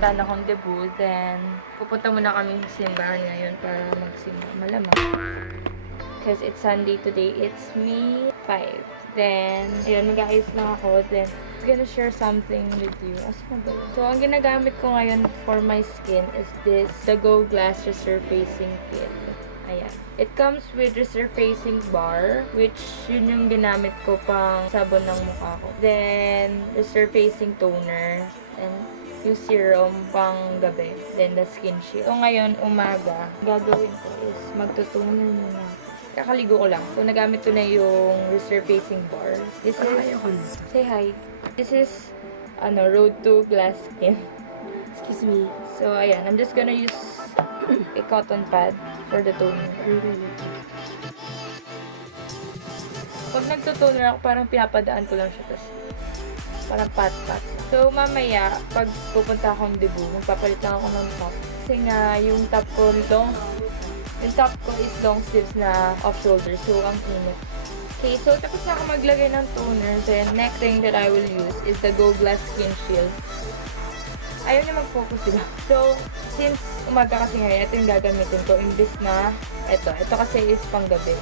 handa na akong debut. Then, pupunta muna kami sa simbahan ngayon para magsimba. Malamang. Because it's Sunday today. It's me 5. Then, ayun, mag-aayos lang ako. Then, I'm gonna share something with you. Asa na ba yun? So, ang ginagamit ko ngayon for my skin is this, the Go Glass Resurfacing Kit. Ayan. It comes with resurfacing bar, which yun yung ginamit ko pang sabon ng mukha ko. Then, resurfacing toner. And yung serum pang gabi. Then, the skin shield. So, ngayon, umaga, gagawin ko is magtutoner muna. Kakaligo ko lang. So, nagamit ko na yung resurfacing bar. This is... Say hi. This is, Road to Glass Skin. Excuse me. So, ayan. I'm just gonna use a cotton pad for the toner. Pag nagtutoner ako, parang pinapadaan ko lang siya. Tapos, parang pat-pat. So, mamaya, pag pupunta akong debut, magpapalit lang ako ng top. Kasi nga, yung top ko long. Yung top ko is long sleeves na off-shoulder. So, ang init. Okay, so tapos na ako maglagay ng toner. Then, next thing that I will use is the Go Glass Skin Shield. Ayaw niya mag-focus, diba? So, since umaga kasi ngayon, ito yung gagamitin ko. Imbis na, ito kasi is panggabi.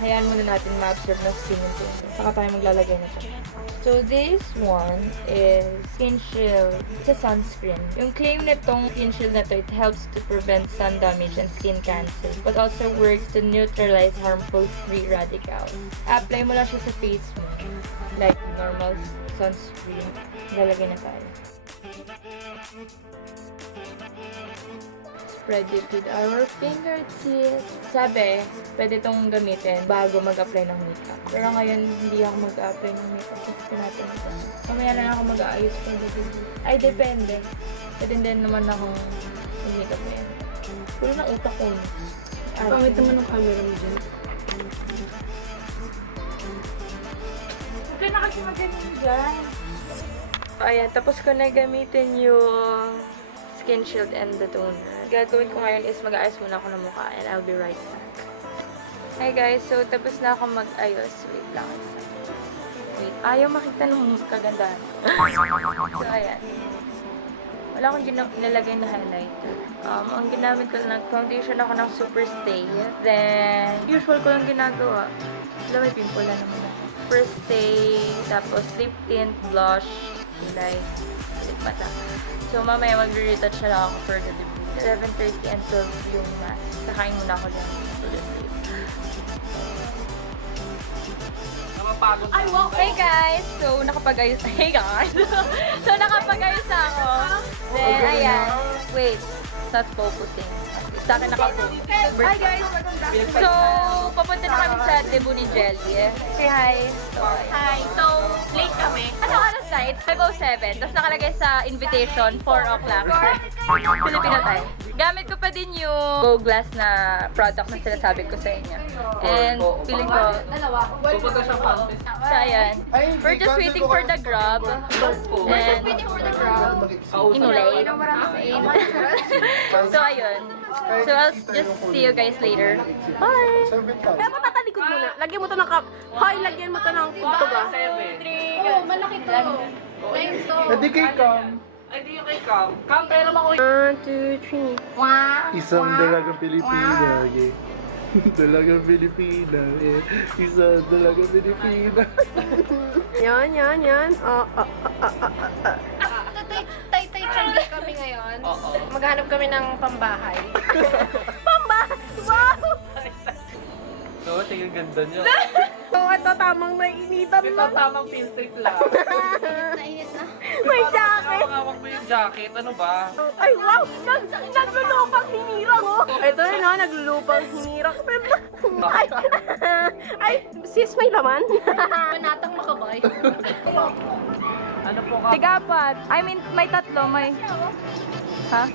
Hayaan muna natin ma-absorb na skin yung toner. Saka tayo maglalagay na ito. So, this one is Skin Shield. It's a sunscreen. Yung claim nitong Skin Shield na to, it helps to prevent sun damage and skin cancer, but also works to neutralize harmful free radicals. Apply mo lang siya sa face mo, like normal sunscreen. Lalagay na tayo. Spread it with our fingertips. Sabi, pwede itong gamitin bago mag-apply ng makeup. Pero ngayon, hindi ako mag-apply ng makeup. Kasi natin ito. Mamaya na lang ako mag-aayos for the video. Ay, depende. Pwede din naman akong mag-makeup na yan. Puro na utak ko. Pangit naman ng camera mo dyan. Huwag ka na kasi magaling dyan. Ayan, tapos ko na gamitin yung skin shield and the toner. Gagawin ko ngayon is mag-aayos muna ako ng mukha and I'll be right back. Hi guys, so tapos na ako mag-ayos. Wait lang. Wait, ayaw makita ng kagandahan. So ayan. Wala akong nilagay na highlighter. Ang ginamit ko lang, foundation ako ng Super Stay. Then, usual ko lang ginagawa. Wala, may pimple na naman ako. First Stay, tapos lip tint, blush, kilay, lip mata. So, mamaya mag-retouch na lang ako for the debut. 11:30 and 12 yung mask. Kakain muna ako dyan to the sleep. Ay, wow! Hey guys! So, nakapag-ayos. Hey guys! So, nakapag-ayos na ako. Then, ayan. Wait. It's not focusing. Sa akin naka-focus. Hi guys! So, papunta na kami sa debut ni Jelly. Say hi. Hi! So, late kami. Ano oras na? It's 5:07. Tapos nakalagay sa invitation, 4 o'clock. Filipino time. Gamit ko pa din yung Go Glass na product na sinasabi ko sa inyo. And feeling ko, Pupunta siya contest. so ayan. We're just waiting for the grab. And emulate. So ayun. So I'll just see you guys later. Bye! Kaya patatalikod mo na. Lagyan mo to ng Hoy, lagyan mo to ng tugtog ah. 3, Oh, malaki to. Ayun to. Hindi kay Cam. Ay, di yung kay Cam. Cam, pera mo ko. 1, 2, 3. Wow! Isang dalagang Pilipina. Yeah. Dalagang Pilipina. Yeah. Isang dalagang Pilipina. Yan. Tay-tay chandi kami ngayon. Maghanap kami ng pambahay. Pambahay! Wow! Oo, tingin ganda niya. So, ito tamang naiinitan Ito mo. tamang filtered lang. Nainit na. May jacket. Hawak mo yung jacket, ano ba? Ay, wow! Naglulupang hinirang, oh! Ito yun, ha? Naglulupang hinirang. Ay, sis, may laman? Manatang makabay. Ano po ka? Tigapat. I mean, may tatlo. May... Ha?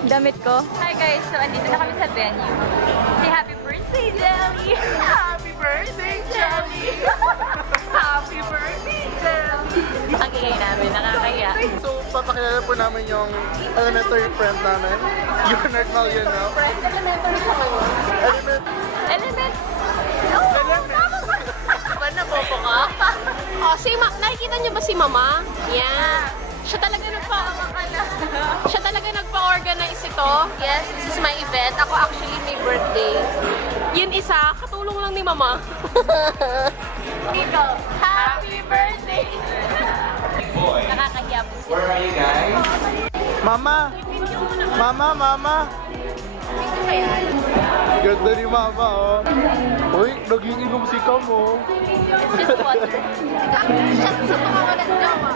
Damit ko. Hi guys, so andito na kami sa venue. Say happy birthday, Jelly! Happy birthday, Jelly! Happy birthday, Jelly! Ang ingay namin, nakakaya. So, papakilala po namin yung elementary friend namin. Leonard Maliano. Elementary pa kayo. Element. Element! Ba na popo ka? Oh, nakikita niyo ba si Mama? Yan. Siya talaga nagpa-organize ito. Yes, this is my event. Ako actually may birthday. Yun isa, katulong lang ni Mama. Ikaw, happy birthday! Nakakahiya po siya. Where are you guys? Mama! Mama! Ganda ni Mama, oh. Uy, nagiinom si Kam, oh. It's just water. Shut sa mga walang jowa.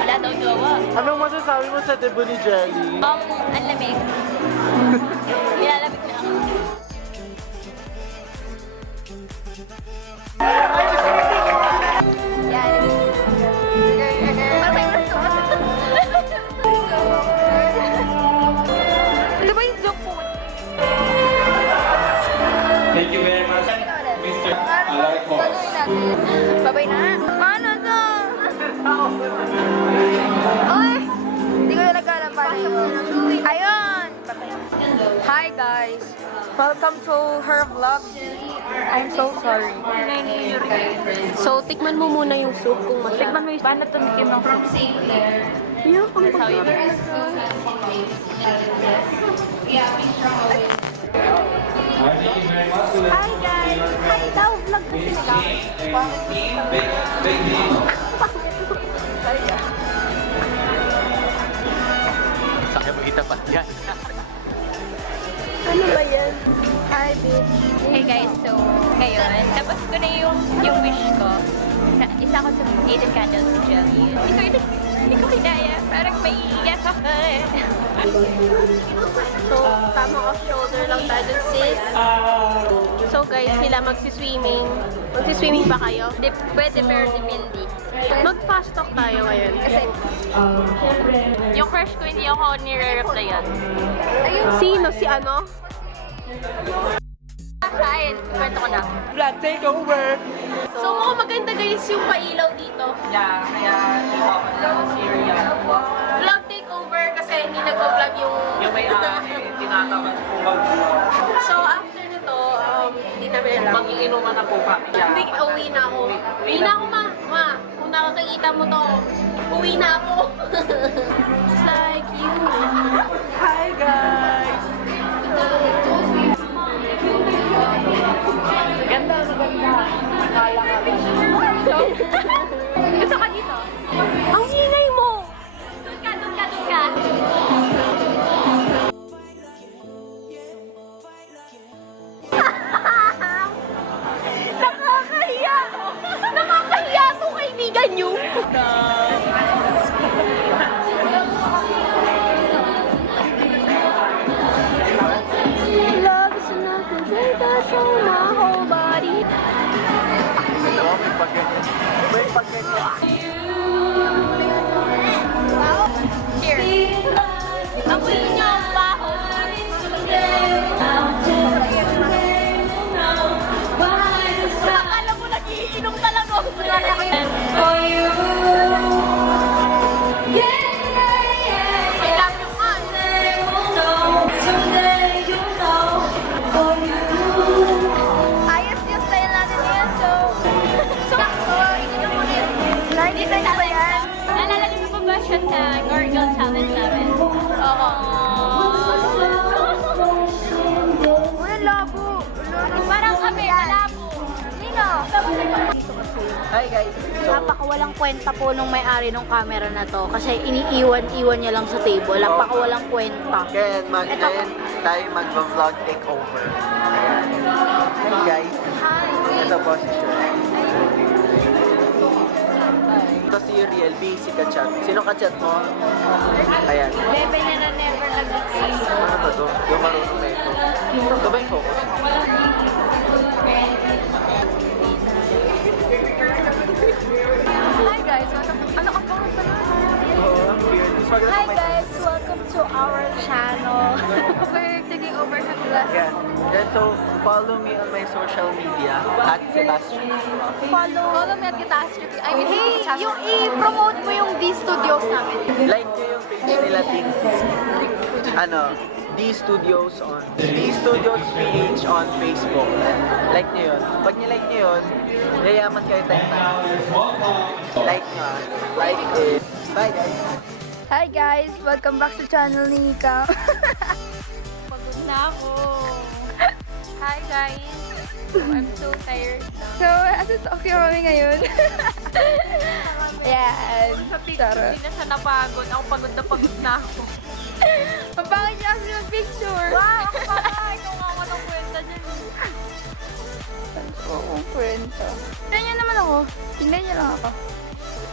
Wala daw jowa. Anong masasabi mo sa debut ni Jelly? Ang lamig. Nilalamig na ako. Ito ba yung joke food? Thank you very much, Mr. Alarcos. Babay na. Ano to? Uy! Hindi ko talaga alam paano yun. Ayun! Hi guys! Welcome to her vlog. I'm so sorry. So, tikman mo muna yung soup kung masarap. Tikman mo yung paano tumikim ng from Yeah, kung Thank you very much. Hi guys! Hi daw! Vlog kasi nila. Big deal. Sakit mo kita pa yan. Ano ba yan? Hi bitch! Hey guys, so ngayon, tapos ko na yung wish ko. Isa ko sa 8 candles sa Jelly. Hindi ko kinaya. Parang may iyak ako. So, tama off shoulder lang tayo sis. So guys, sila magsiswimming. Magsiswimming ba kayo? Pwede pero depende. Mag-fast talk tayo ngayon. Kasi, Yung crush ko, hindi ako nire-replyan. sino? Si ano? Kain, kwento ko na. Vlog takeover! So, mukhang maganda guys yung pailaw dito. Yeah, kaya dito ako na Syria. Vlog takeover kasi hindi nag-vlog yung... Yung may tinatakas po mag So, after nito, hindi namin alam. mag-iinuman na po kami. Yeah. Hindi, uwi na ako. Uwi na ako, ma. Ma, kung nakakita mo to, uwi na ako. Just like you. Hi guys! Ganda. Akala ka ba? Gusto ka dito? Ang ingay mo! Doon ka. Nakakahiya! Nakakahiya itong kaibigan niyo! Love is enough to take us on my whole body. Cheers! Amoy niyo ang baho. Akala mo nagiinom talaga ako. I love you much. Ayos yung style natin yan, so... Nakikita niyo ba yan? Naalala niyo pa ba siya sa Gargle Challenge namin? Oo. Uy, ang labo! Parang kami, malabo. Nino! Hi guys! Napakawalang kwenta po nung may-ari ng camera na to kasi iniiwan-iwan niya lang sa table. Napakawalang kwenta. Kaya ngayon tayo mag-vlog takeover. Ayan. Hi guys. Ito po si Shur. Ito si Riel, busy ka chat. Sino ka chat mo? Ayan. Bebe niya na never nag-exist. Ano ba to? Yung marunong na ito. Ito ba yung focus? Hi guys! Ano ka pang Oo, ang weird. Hi guys! Welcome to our channel. We're taking over sa class. Ayan. Then so, follow me on my social media at Sebastian. Follow me at Catastrophe. I mean, hey, yung i-promote mo yung V-Studios namin. Like nyo yung page nila, Ano, D Studios PH on Facebook. Like nyo yun. Pag nilike nyo yun, yayaman kayo 10 times. Like nyo ah. Like it. Bye guys. Hi guys! Welcome back sa channel ni Kam. Pagod na ako. Hi guys. I'm so tired na. So, asa Tokyo kami ngayon? Ayan. Sa picture, hindi na siya napagod. Ako pagod na ako. Ang pangit niya kasi ng picture. Wow! Ako pa! Ikaw nga ako ng kwenta dyan. Oo, kwenta. Tingnan niyo naman ako. Tingnan niyo lang ako.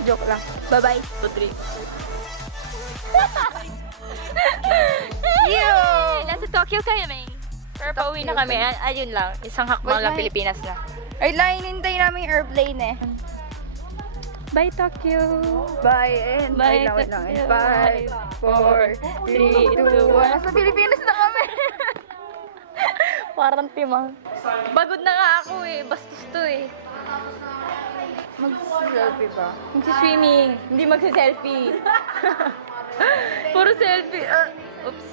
Joke lang. Bye-bye. 2, 3. Nasa Tokyo kayo, may. Pero pauwi na kami. Ayun lang. Isang hakbang lang Pilipinas na. Ay, lang, hinintay namin yung airplane eh. Bye, Tokyo! Bye, and Bye, wait lang. Tokyo. 5, 4, 3, 2, 1. Nasa Pilipinas na kami. Parang timang. Bagod na nga ako eh. Bastos to eh. Mag-selfie ba? Magsi-swimming. Hindi magsi-selfie. Puro selfie. Oops.